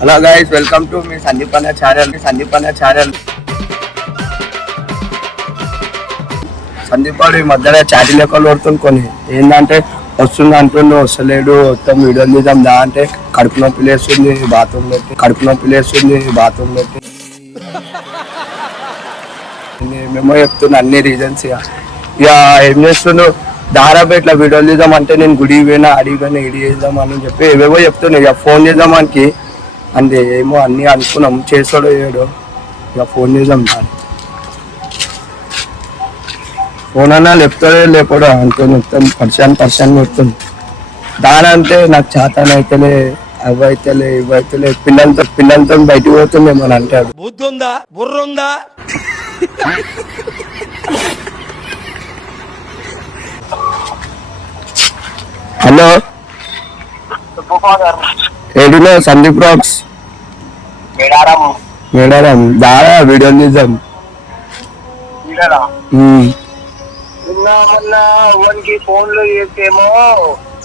Hello guys, welcome to me Sandeep అన్న channel. Sandeep వాడు ఈ మధ్యలో చాటి లెక్కలు కొడుతుంది కొన్ని. ఏంటంటే వస్తుంది అంటుండు, వస్తలేడు, మొత్తం వీడియోలు తీద్దాం దా అంటే కడుపు నొప్పి లేస్తుంది బాత్రూమ్ పెట్టి మేమో చెప్తున్నా అన్ని రీజన్స్. ఇక ఏం చేస్తుండు, దాదాపు ఇట్లా వీడియోలు తీద్దాం అంటే నేను గుడికి పోయినా అడిగి పోయినా ఇడి చేద్దాం అని చెప్పి ఏవేవో చెప్తున్నా. ఇక ఫోన్ చేద్దాం మనకి అంటే ఏమో అన్నీ అనుకున్నాం, చేస్తాడో చేయడో. ఇక ఫోన్ చేద్దాం దాన్ని. ఫోన్ అన్నా లేపుతాడో లేకపోడో అంతే, మొత్తం పర్సన్ మొత్తం దాని అంటే నాకు చేతన అయితేలే, ఇవైతేలే పిల్లలతో బయటకు పోతుందేమో అని అంటాడు. బుద్ధుందా బుర్రుందా? హలో, ఏడులో సందీప్ రాక్స్ మేడారం దారా వీడియోలు తీద్దాం. ఫోన్లు చేస్తేమో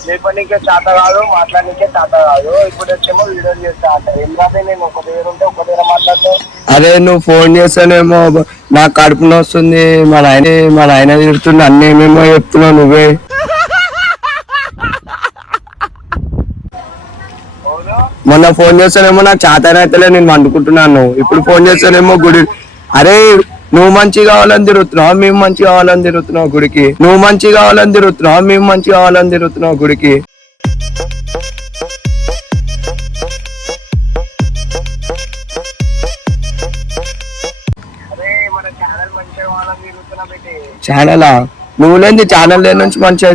లేపనికే చేత కాదు, మాట్లాడనికే చేత కాదు. ఇప్పుడు వచ్చేమో వీడియోలు చేస్తా అంట. ఏం రాబే, నేను ఒక దగ్గర ఉంటే ఒక దగ్గర మాట్లాడతాను. అరే నువ్వు ఫోన్ చేస్తానేమో నాకు కడుపు నొస్తుంది, మా నాయన తిడుతుంది, అన్ని ఏమేమో చెప్తున్నావు నువ్వే. మొన్న ఫోన్ చేస్తానేమో నాకు చేతన అయితేలే, నేను వండుకుంటున్నాను. ఇప్పుడు ఫోన్ చేస్తానేమో గుడి. అరే నువ్వు మంచి కావాలని తిరుగుతున్నావు, మేము మంచి కావాలని తిరుగుతున్నావు గుడికి. ఛానలా? నువ్వు లేని ఛానల్ లేని నుంచి మంచి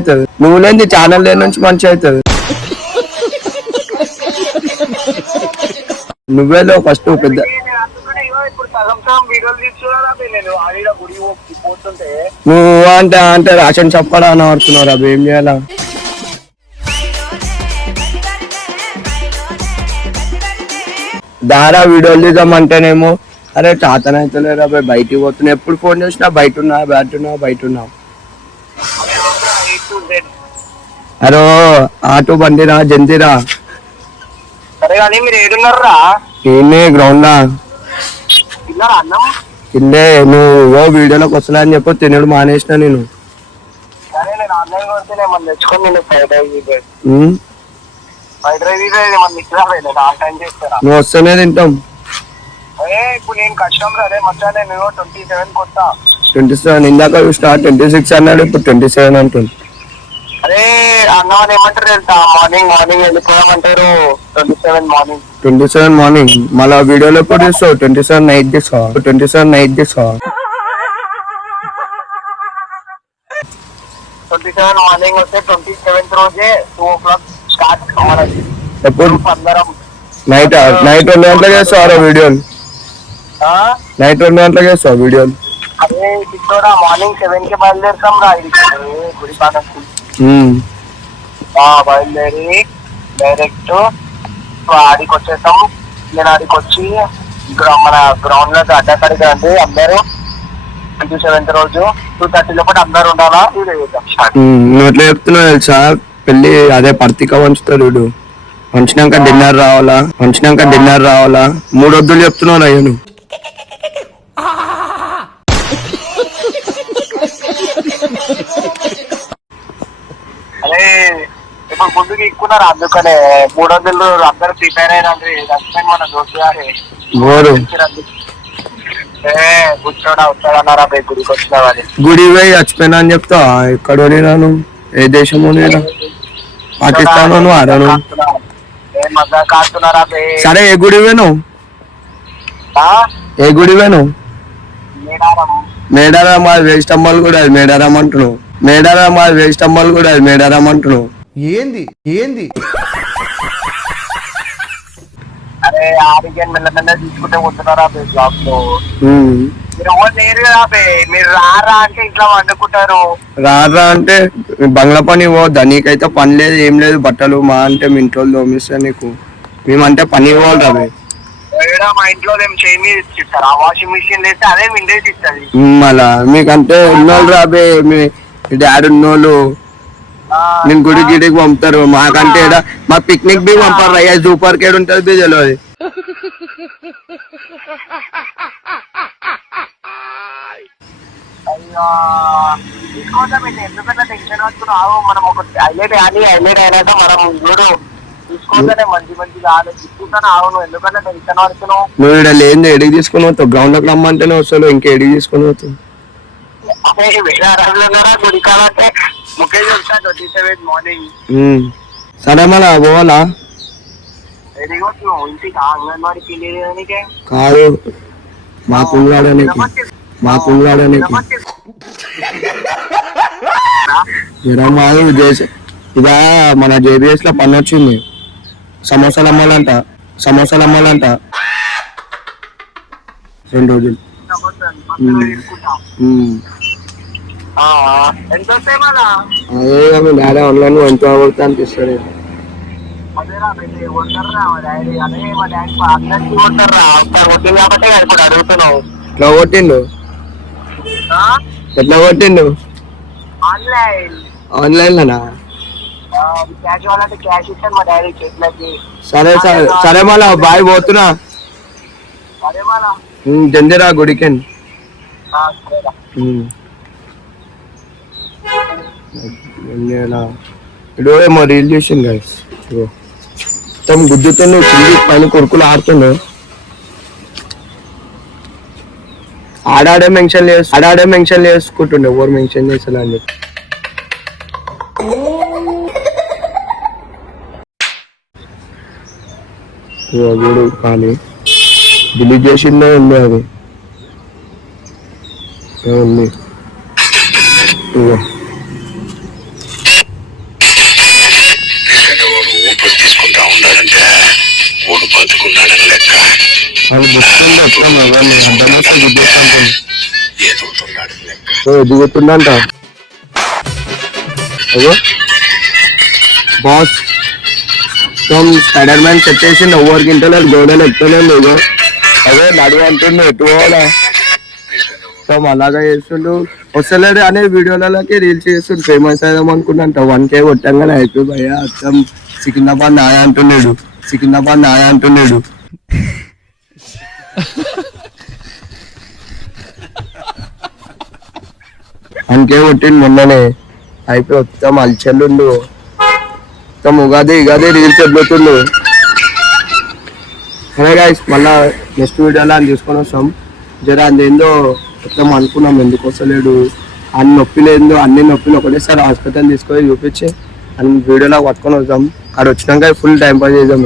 అవుతుంది. నువ్వేలో ఫస్ట్ పెద్ద నువ్వు అంటే రేషన్ చెప్పడా అని ఆడుతున్నావు. అవి ఏం చేయాలా? దారా వీడియోలు తీద్దామంటేనేమో అరే చేతన అయితే లేరా బయటికి పోతున్నా, ఎప్పుడు ఫోన్ చేసినా బయట ఉన్నా. అరే ఆటో బండిరా జంతిరా. ఏనే గ్రౌండ్ కిందే నువ్వు వీడియోలోకి వస్తున్నా అని చెప్పి తినడు మానేసిన నేను. నువ్వు వస్తేనే తింటాం. ఇప్పుడు నేను కష్టం రే మచ్చా, నేను 27 కొత్తా. 27 ఇందాక చూసిన 26 అన్నాడు, ఇప్పుడు 27 అంటుంది. అరే అన్న ఏమంటారు తెలుసా, మార్నింగ్ వెళ్ళిపోయామంటారు. 27 మార్నింగ్ మళ్ళా వీడియోలో ఎప్పుడు తీస్తావు? 27 నైట్ తీస్తావు. 27 మార్నింగ్ వస్తే 27th రోజే 2 o'clock స్టార్ట్ కావాలి. ఎప్పుడు? అందరం నైట్ 2 గంటలకు వేస్తావు వీడియోలు. నైట్ 2 గంటలకు వేస్తావు వీడియోలు. అదే ఇక్కడ మార్నింగ్ 7 కి బయలుదేరుతాం రా గుడి పాఠకు. బయలుదేరి డైరెక్ట్ ఆడికి వచ్చేస్తాం. నేను ఆడికి వచ్చి మన గ్రౌండ్ లో అడ్డకడిగా అండి అందరూ 27th రోజు 2:30 లోపల అందరు ఉండాలా. నువ్వు ఎట్లా చెప్తున్నావు తెలుసా, పెళ్లి అదే పర్తిక వంచుతారు వీడు. వంచినాక డిన్నర్ రావాలా 3 వద్దులు చెప్తున్నావు అయ్యా నువ్వు. అదే ఇప్పుడు ముందుకు ఎక్కున్నారు, అందుకనే 300 అందరూ ప్రిపేర్ అయినండి. మన దోస్తు గారి కూర్చోడా వస్తాడన్నారా గుడికి వచ్చినా అని. గుడి పోయి చచ్చిపోయినా అని చెప్తా. ఎక్కడ నేను ఏ దేశము నేను పాకిస్తాన్ ఆడాను. సరే ఏ గుడి పోయినావు? మేడారం మాది వేస్ట్ అమ్మాలు కూడా అది మేడారం అంటున్నావు. ఏంది అరే ఆరోగ్యం మెల్లమెల్ల తీసుకుంటే పోతున్నారా జాబ్ లో. మీరు రారా అంటే ఇంట్లో వండుకుంటారు. రారా అంటే బంగ్లా పని పోద్దా? నీకైతే పని లేదు ఏం లేదు, బట్టలు మా అంటే మీ ఇంట్లో తోమిస్తా నీకు. మేమంటే పని పోవాలి రాబే. మా ఇంట్లో ఇస్తారా? వాషింగ్ మిషన్ వేస్తే అదే విండేసి ఇస్తుంది. మళ్ళా మీకంటే ఉన్నోళ్ళు రాబే, మీ డాడీ ఉన్నోళ్ళు నేను గుడి గిడికి పంపుతారు. మాకంటే మా పిక్నిక్ బి పంపారు. జూ పార్క్ ఏడు ఉంటుంది బి తెలియదు. తీసుకోవద్దాం. ఎందుకంటే టెన్షన్ వస్తున్నావు. మనం ఒక హైలైట్ అయినాక మనం చూడు తీసుకోవద్దానే మంచి మంచిగా తీసుకుంటాను. అవును ఎందుకంటే టెన్షన్ పడుతున్నావు. నువ్వు ఇక్కడ లేని ఎడికి తీసుకుని పోతావు, గ్రౌండ్ లోకి రమ్మంటేనే వస్తావు, ఇంకా ఎడికి తీసుకుని పోతావు. గుడి కావాలంటే ముఖేష్ వస్తా 27 మార్నింగ్. సరే మళ్ళా పోవాలా? ఇంటికి అంగన్వాడికి వెళ్ళేదానికే కాదు, మా కుంగాడనికి ఇదా మన జేబిఎస్ లో పని వచ్చింది. సమోసాలు అమ్మాలంట 2 రోజులు. ఎంత వస్తాయి మళ్ళా? అదే మీ డాడీ ఆన్లైన్ ఎంత పడుతుంది అనిపిస్తుంది. అదేరా కొంటారా మా డాడీ? అదే మా డాడీ అందరికీ కొంటారా? కొట్టింది కాబట్టి ఇప్పుడు అడుగుతున్నావు. ఎట్లా కొట్టిండు? ఆన్లైన్ లోనా? క్యాష్ కావాలంటే క్యాష్ ఇస్తాను మా డాడీ చేతులకి. సరే సరే సరే మళ్ళా బాయ్ పోతున్నా. సరే మళ్ళా జందిరా గుడికి. సరేరా. ఇదో ఏమో రీల్ చేసింది గైస్. మొత్తం గుద్దుతుండే, కింది పైన కొడుకులు ఆడుతుండే. ఆడాడే మెన్షన్ చేసుకుంటుండే, ఎవరు మెన్షన్ చేసేలా అని చెప్పి. వీడు కానీ డిలీట్ చేసిందే ఉంది, అది ఉంది. తీసుకుంటా ఉండాలంటే ఓడు బతుకున్నాడని లెక్క. అది బుక్కుంది మొత్తం అవన్నీ అర్థమవుతా గుద్దేస్తుంటాం. ఎదుగుతున్నాడని లెక్క. ఎదుగుతుందంట. అదో బాస్ స్పైడర్ మ్యాన్ సెట్ చేసి ఎవరికి ఇంటర్నెట్ గోడలు ఎక్కువనే లేదు. అదే నడి అంటుండే ఎటు పోవాలా. సో అలాగా చేస్తుండు, వస్తలేడు అనే వీడియోలకి రీల్స్ చేస్తుండు. ఫేమస్ అయిదాం అనుకున్నంట. 1K కొట్టంగానే అయిపోయి భయ్యా అర్థం సికింద్రాబాద్ నాయ అంటున్నాడు. 1K కొట్టిండు మొన్ననే, అయిపోయి మొత్తం అల్చెల్లుండు. మొత్తం ఉగాది రీల్స్ వదులుతుండు. సరే గైస్, మళ్ళా నెక్స్ట్ వీడియోలో అని తీసుకొని వస్తాం. జర అదేందో మొత్తం అనుకున్నాం, ఎందుకు వస్తలేడు అన్ని నొప్పులు ఒకటేసారి హాస్పిటల్ తీసుకొని చూపించి అన్ని వీడియోలో పట్టుకొని వస్తాం. అక్కడ వచ్చినాక ఫుల్ టైం పాస్ చేద్దాం.